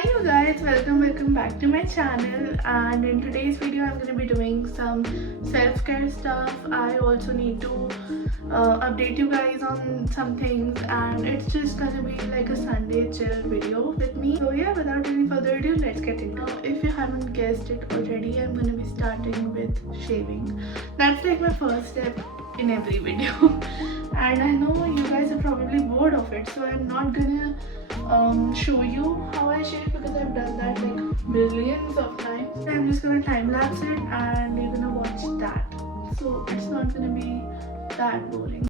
Hi you guys, welcome back to my channel, and in today's video I'm going to be doing some self-care stuff. I also need to update you guys on some things, and it's just going to be like a Sunday chill video with me. So yeah, without any further ado, let's get into it. If you haven't guessed it already, I'm going to be starting with shaving. That's like my first step in every video. And I know you guys are probably bored of it, so I'm not gonna show you how I shave because I've done that like millions of times. I'm just gonna time lapse it and you're gonna watch that, so it's not gonna be that boring.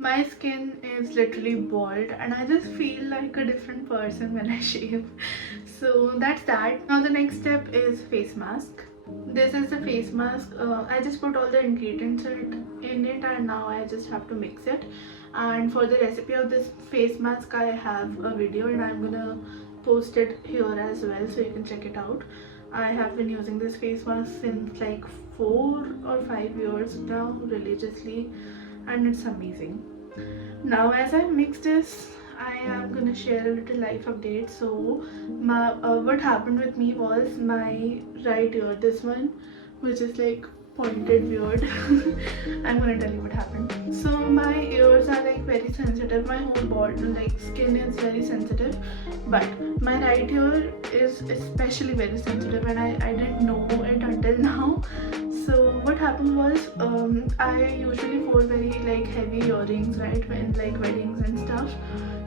My skin is literally bald and I just feel like a different person when I shave. So that's that. Now the next step is face mask. This is the face mask. I just put all the ingredients in it and now I just have to mix it. And for the recipe of this face mask I have a video and I'm gonna post it here as well so you can check it out. I have been using this face mask since like 4 or 5 years now religiously, and it's amazing. Now as I mix this, I am gonna share a little life update. So what happened with me was my right ear, this one, which is like pointed weird. I'm gonna tell you what happened. So my ears are like very sensitive. My whole body, like skin, is very sensitive, but my right ear is especially very sensitive, and I didn't know it until now. So what happened was, I usually wore very like heavy earrings, right, when like weddings and stuff.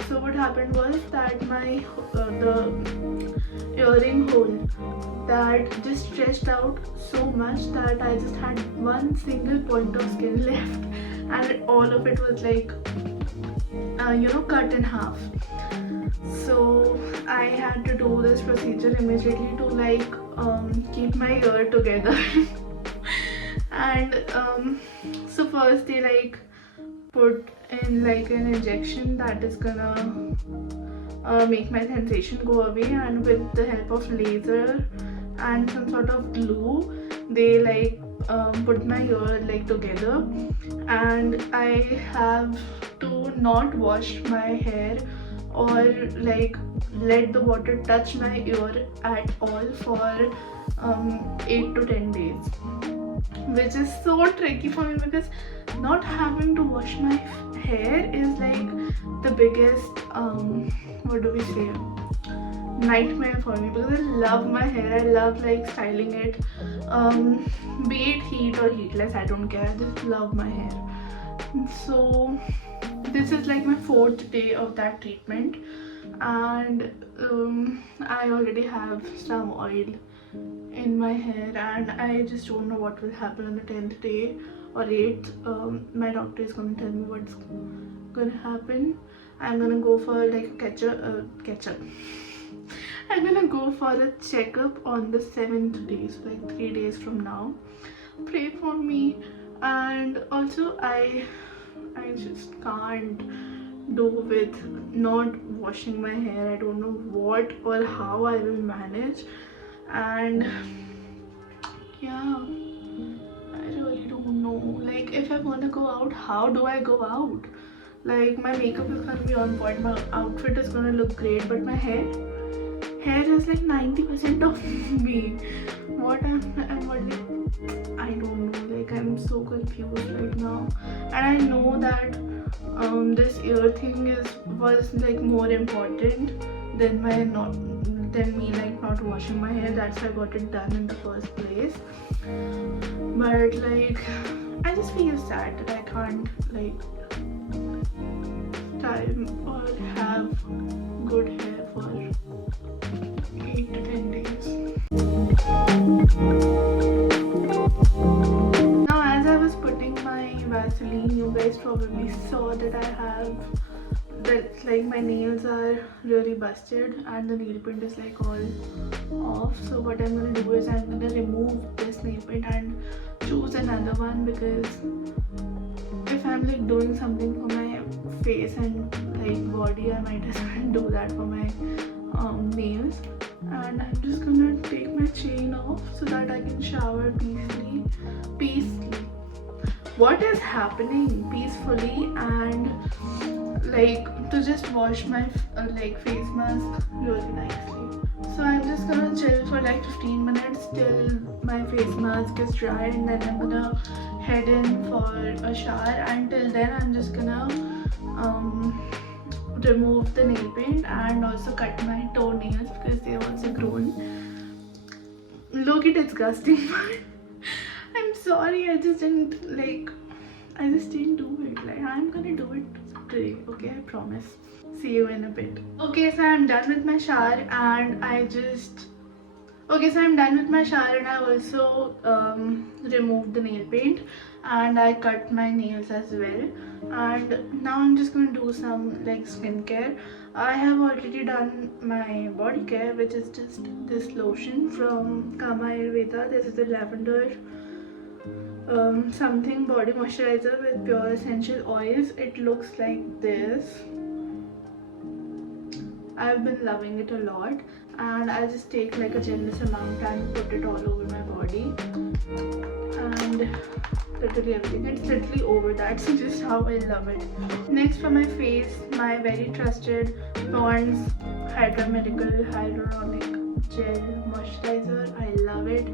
So what happened was that my the earring hole that just stretched out so much that I just had one single point of skin left, and all of it was like cut in half. So I had to do this procedure immediately to like keep my ear together. And so first they like put in like an injection that is gonna make my sensation go away, and with the help of laser and some sort of glue they like put my ear like together. And I have to not wash my hair or like let the water touch my ear at all for 8 to 10 days, which is so tricky for me because not having to wash my hair is like the biggest what do we say, nightmare for me, because I love my hair. I love like styling it, be it heat or heatless, I don't care, I just love my hair. So this is like my 4th day of that treatment, and I already have some oil in my hair, and I just don't know what will happen on the 10th day or 8th. My doctor is going to tell me what's going to happen. I'm going to go for like I'm going to go for a checkup on the 7th day, so like 3 days from now. Pray for me. And also I just can't do with not washing my hair. I don't know what or how I will manage. And yeah, I really don't know, like if I want to go out, how do I go out? Like my makeup is gonna be on point, my outfit is gonna look great, but my hair is like 90% of me. What I don't know, like I'm so confused right now. And I know that this ear thing was like more important than me like not washing my hair. That's why I got it done in the first place. But like I just feel sad that I can't like style or have good hair for 8 to 10 days. Now as I was putting my Vaseline, you guys probably saw that I have that like my nails are really busted and the nail paint is like all off. So what I'm gonna do is I'm gonna remove this nail paint and choose another one, because if I'm like doing something for my face and like body, I might as well do that for my nails. and I'm just gonna take my chain off so that I can shower peacefully. What is happening? Peacefully, and like to just wash my face mask really nicely. So I'm just gonna chill for like 15 minutes till my face mask is dry, and then I'm gonna head in for a shower. Until then, I'm just gonna remove the nail paint and also cut my toenails because they also grown. Look-y disgusting, but I'm sorry, I just didn't do it. Like, I'm gonna do it today, okay? I promise. See you in a bit. Okay, so I'm done with my shower, and I also removed the nail paint, and I cut my nails as well. And now I'm just going to do some like skincare. I have already done my body care, which is just this lotion from Kama Ayurveda. This is the lavender something body moisturizer with pure essential oils. It looks like this. I've been loving it a lot, and I just take like a generous amount and put it all over my body, and literally everything. It's literally over that, so just how I love it. Next, for my face, my very trusted Pond's Hydra Medical Hyaluronic Gel Moisturizer. I love it,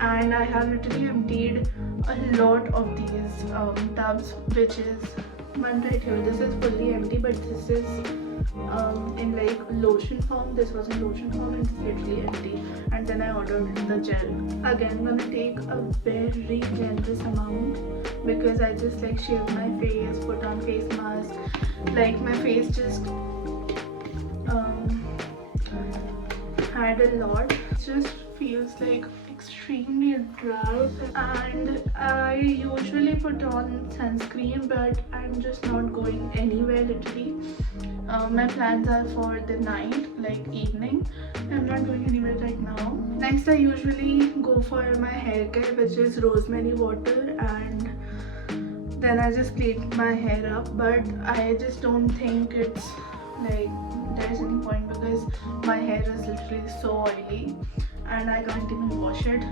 and I have literally emptied a lot of these tubs, which is one right here. This is fully empty, but this is in like lotion form. This was in lotion form, and it's literally empty. And then I ordered the gel. Again, I'm gonna take a very generous amount because I just like shave my face, put on face mask. Like, my face just had a lot. It just feels like extremely dry, and I usually put on sunscreen, but I'm just not going anywhere literally. My plans are for the night, like evening. I'm not going anywhere right now. Next, I usually go for my hair care, which is rosemary water, and then I just clean my hair up. But I just don't think it's like there's any point because my hair is literally so oily and I can't even wash it.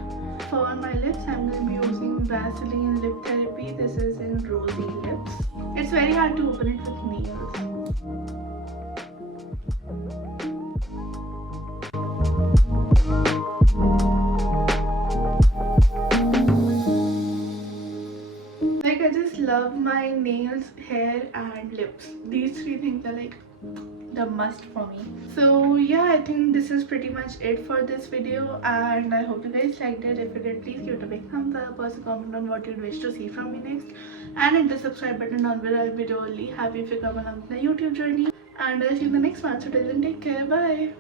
For my lips, I'm going to be using Vaseline Lip Therapy. This is in Rosy Lips. It's very hard to open it with nails. Like, I just love my nails, hair and lips. These three things are like the must for me. So yeah, I think this is pretty much it for this video, and I hope you guys liked it. If you did, please give it a big thumbs up, also comment on what you'd wish to see from me next, and hit the subscribe button down below. I'll be really happy if you come along with my YouTube journey, and I'll see you in the next one. So till then, take care, bye.